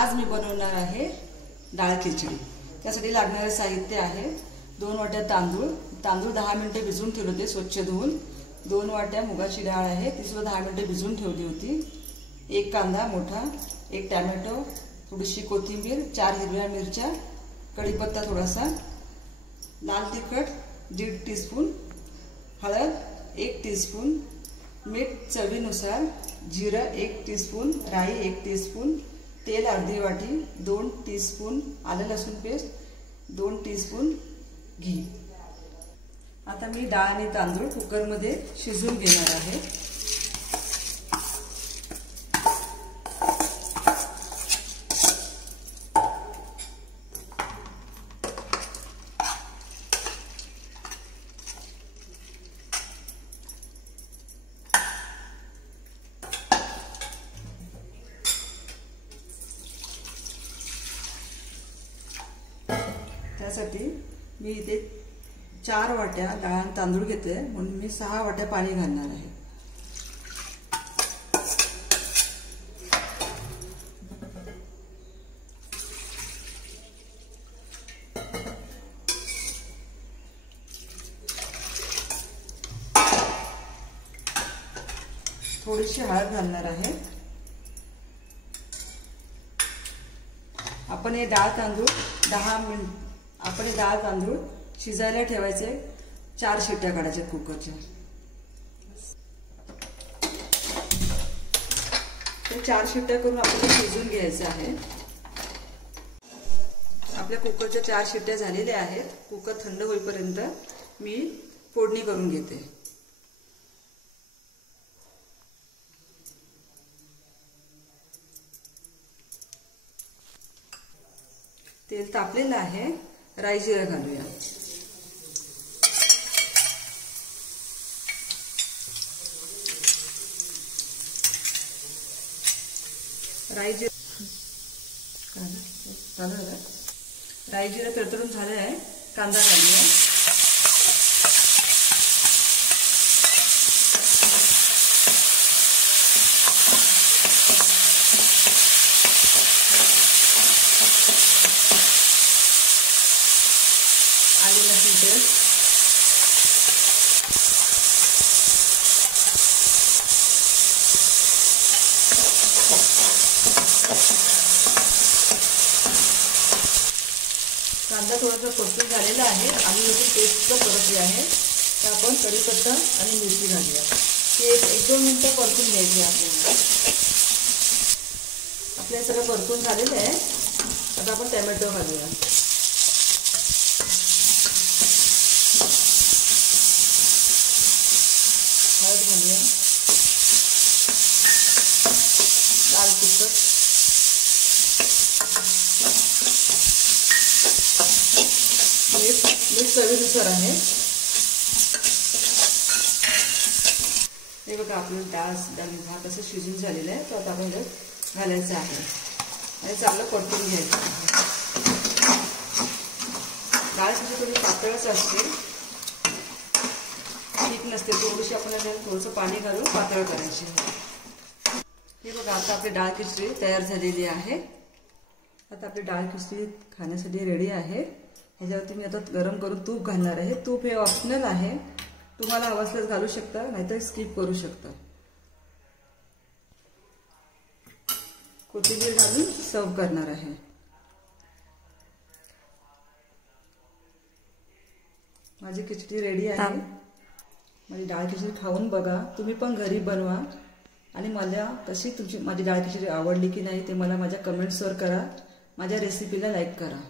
आज मी बनवणार आहे डाळ खिचडी। त्यासाठी लागणारे साहित्य आहे 2 वाट्या तांदूळ। तांदूळ 10 मिनिटे भिजवून ठेवले होते स्वच्छ धुवून। 2 वाट्या मुगाची डाळ आहे, ती सुद्धा 10 मिनिटे भिजवून ठेवली होती। 1 कांदा मोठा, 1 टोमॅटो, थोडीशी कोथिंबीर, 4 हिरव्या मिरच्या, कढीपत्ता थोडासा, लाल तिखट 1.5 टीस्पून, हळद 1 टीस्पून, मीठ चवीनुसार, जिरं 1 टीस्पून, राई 1 टीस्पून, तेल अर्धी वाटी, 2 टीस्पून आलं लसूण पेस्ट, 2 टीस्पून घी। आता मी डाळ आणि तांदूळ कुकरमध्ये शिजवून घेणार आहे। त्यासाठी मी इथे 4 वाट्या डाळ आणि तांदूळ घेते, म्हणून मी 6 वाट्या पाणी घालणार आहे। थोडीशी हळद घालणार आहे। आपण हे डाळ तांदूळ 10 मिनिट शिजायला ठेवायचे। 4 शिट्ट्या काढायच्या कुकरच्या। ते 4 शिट्ट्या करून आपल्याला शिजवून घ्यायचं आहे। आपल्या कुकरच्या 4 शिट्ट्या झालेल्या आहेत। कुकर थंड होईपर्यंत मी फोडणी करून घेते। तेल तापलेलं आहे, राई जिरं घालूया। राई जिरं तडतडून झालं आहे, कांदा घालूया। आले लसूण पेस्ट, कांदा थोडासा परतून झालेला आहे। आलू लसूण पेस्ट पण परतली आहे, तर आपण कढीपत्ता आणि मिरची घालूया। ते 1-2 मिनिटं परतून घ्यायची आपल्याला। आपल्या सगळं परतून झालेलं आहे। आता आपण टोमॅटो घालूया। हळद घालूया, लाल तिखट, मीठ चवीनुसार आहे। हे बघा आपलं डाळ भात असं शिजून झालेलं आहे, तर आता आपण घालायचं आहे आणि चांगलं परतून घ्यायचं आहे। डाळ थोडी पातळच असते, ठीक नसते, थोडीशी आपण थोडंसं पाणी घालून पातळ करायची। हे बघा आता आपली डाळ खिचडी तयार झालेली आहे। आता आपली डाळ खिचडी खाण्यासाठी रेडी आहे। ह्याच्यावरती मी आता गरम करून तूप घालणार आहे। तूप हे ऑप्शनल आहे, तुम्हाला हवं असल्यास घालू शकता, नाहीतर स्किप करू शकता। कोथिंबीर घालून सर्व करणार आहे। माझी खिचडी रेडी आहे। माझी डाळ खिचडी खाऊन बघा, तुम्ही पण घरी बनवा आणि मला कशी माझी डाळ खिचडी आवडली की नाही ते मला माझ्या कमेंट्सवर करा। माझ्या रेसिपीला लाईक करा।